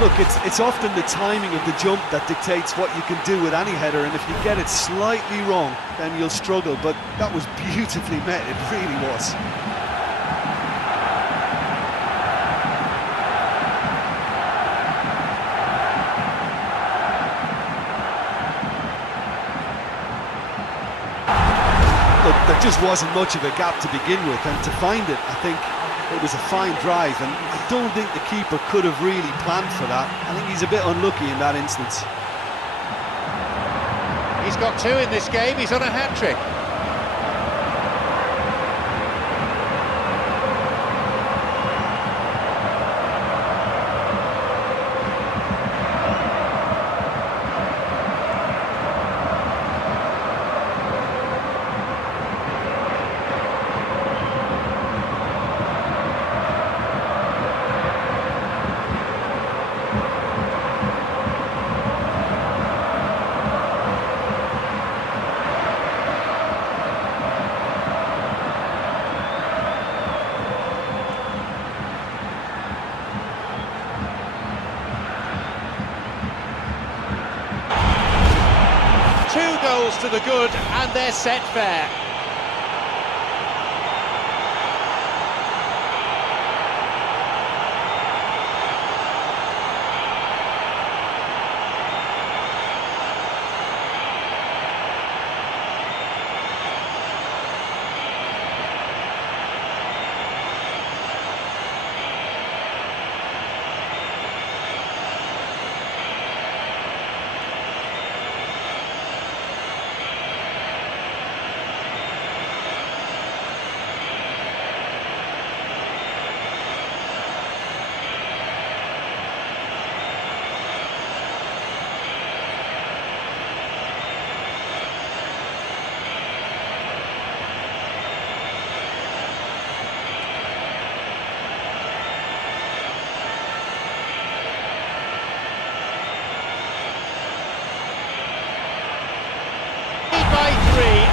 look, it's often the timing of the jump that dictates what you can do with any header, and if you get it slightly wrong, then you'll struggle. But that was beautifully met, it really was. Look, there just wasn't much of a gap to begin with, and to find it, I think it was a fine drive, and I don't think the keeper could have really planned for that. I think he's a bit unlucky in that instance. He's got 2 in this game, he's on a hat-trick. To the good, and they're set fair.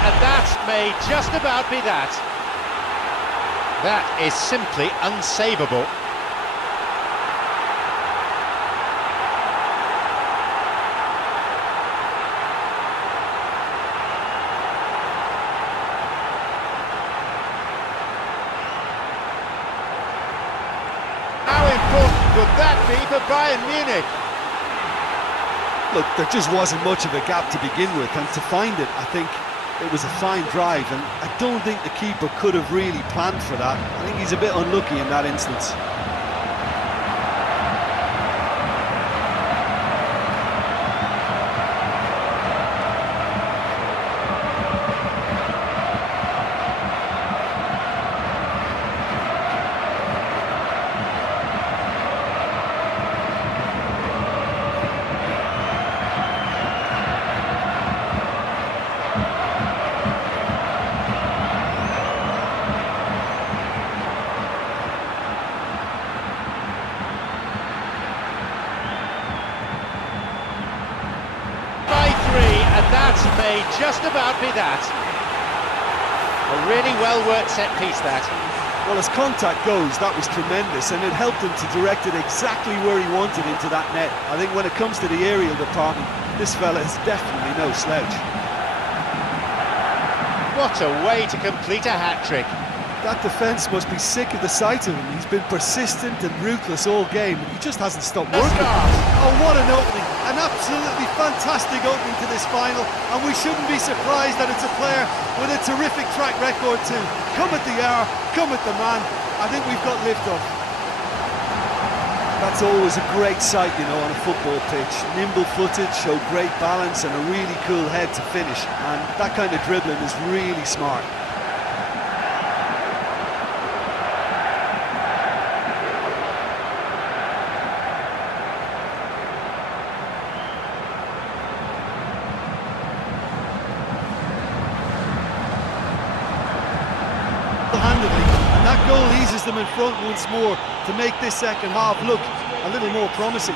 And that may just about be that. That is simply unsavable. How important could that be for Bayern Munich? Look, there just wasn't much of a gap to begin with, and to find it, I think it was a fine drive, and I don't think the keeper could have really planned for that. I think he's a bit unlucky in that instance. And that may just about be that. A really well-worked set-piece, that. Well, as contact goes, that was tremendous, and it helped him to direct it exactly where he wanted into that net. I think when it comes to the aerial department, this fella is definitely no slouch. What a way to complete a hat-trick. That defence must be sick of the sight of him. He's been persistent and ruthless all game. He just hasn't stopped working. Oh, what an opening. An absolutely fantastic opening to this final. And we shouldn't be surprised that it's a player with a terrific track record too. Come at the hour, come at the man. I think we've got lift-off. That's always a great sight, you know, on a football pitch. Nimble-footed, showed great balance and a really cool head to finish. And that kind of dribbling is really smart. And that goal eases them in front once more to make this second half look a little more promising.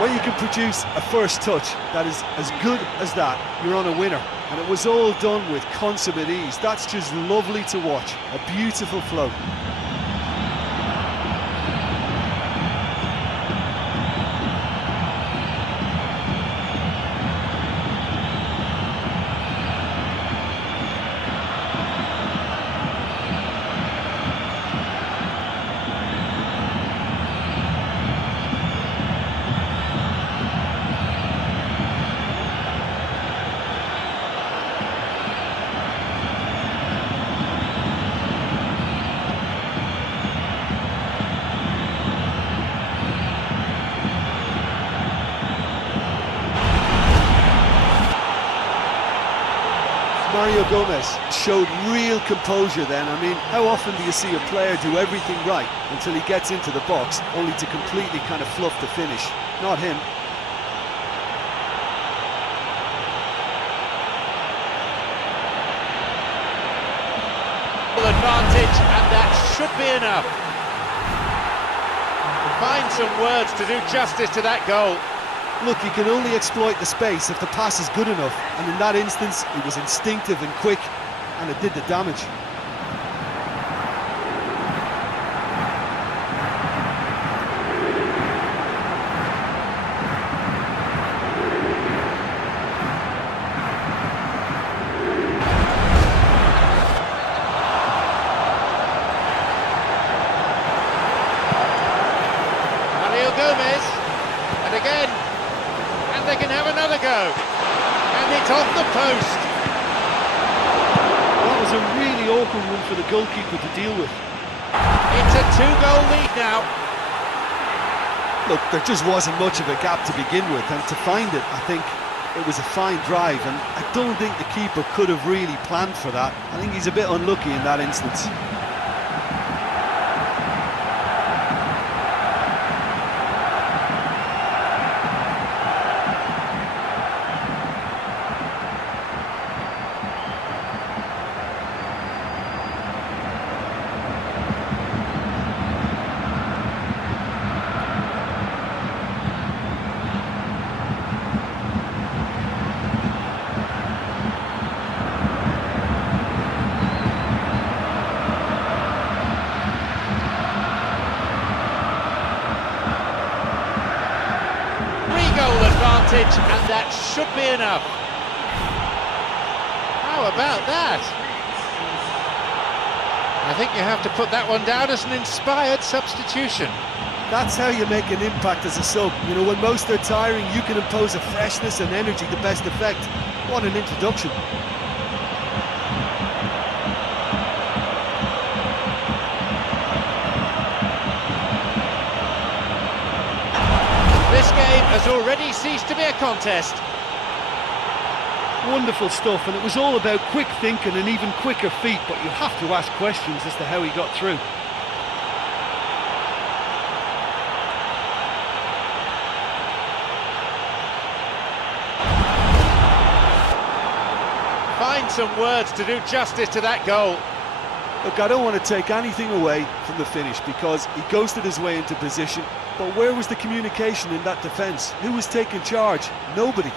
When you can produce a first touch that is as good as that, you're on a winner. And it was all done with consummate ease. That's just lovely to watch. A beautiful flow. Mario Gomez showed real composure then. I mean, how often do you see a player do everything right until he gets into the box, only to completely kind of fluff the finish? Not him. Advantage, and that should be enough. Find some words to do justice to that goal. Look, you can only exploit the space if the pass is good enough, and in that instance it was instinctive and quick, and it did the damage. Gomez, and again, and they can have another go, and it's off the post. That was a really awkward one for the goalkeeper to deal with. It's a 2-goal lead now. Look, there just wasn't much of a gap to begin with, and to find it, I think it was a fine drive, and I don't think the keeper could have really planned for that. I think he's a bit unlucky in that instance. And that should be enough. How about that? I think you have to put that one down as an inspired substitution. That's how you make an impact as a sub. You know, when most are tiring, you can impose a freshness and energy to best effect. What an introduction. This game has already ceased to be a contest. Wonderful stuff, and it was all about quick thinking and even quicker feet, but you have to ask questions as to how he got through. Find some words to do justice to that goal. Look, I don't want to take anything away from the finish because he ghosted his way into position, but where was the communication in that defence? Who was taking charge? Nobody.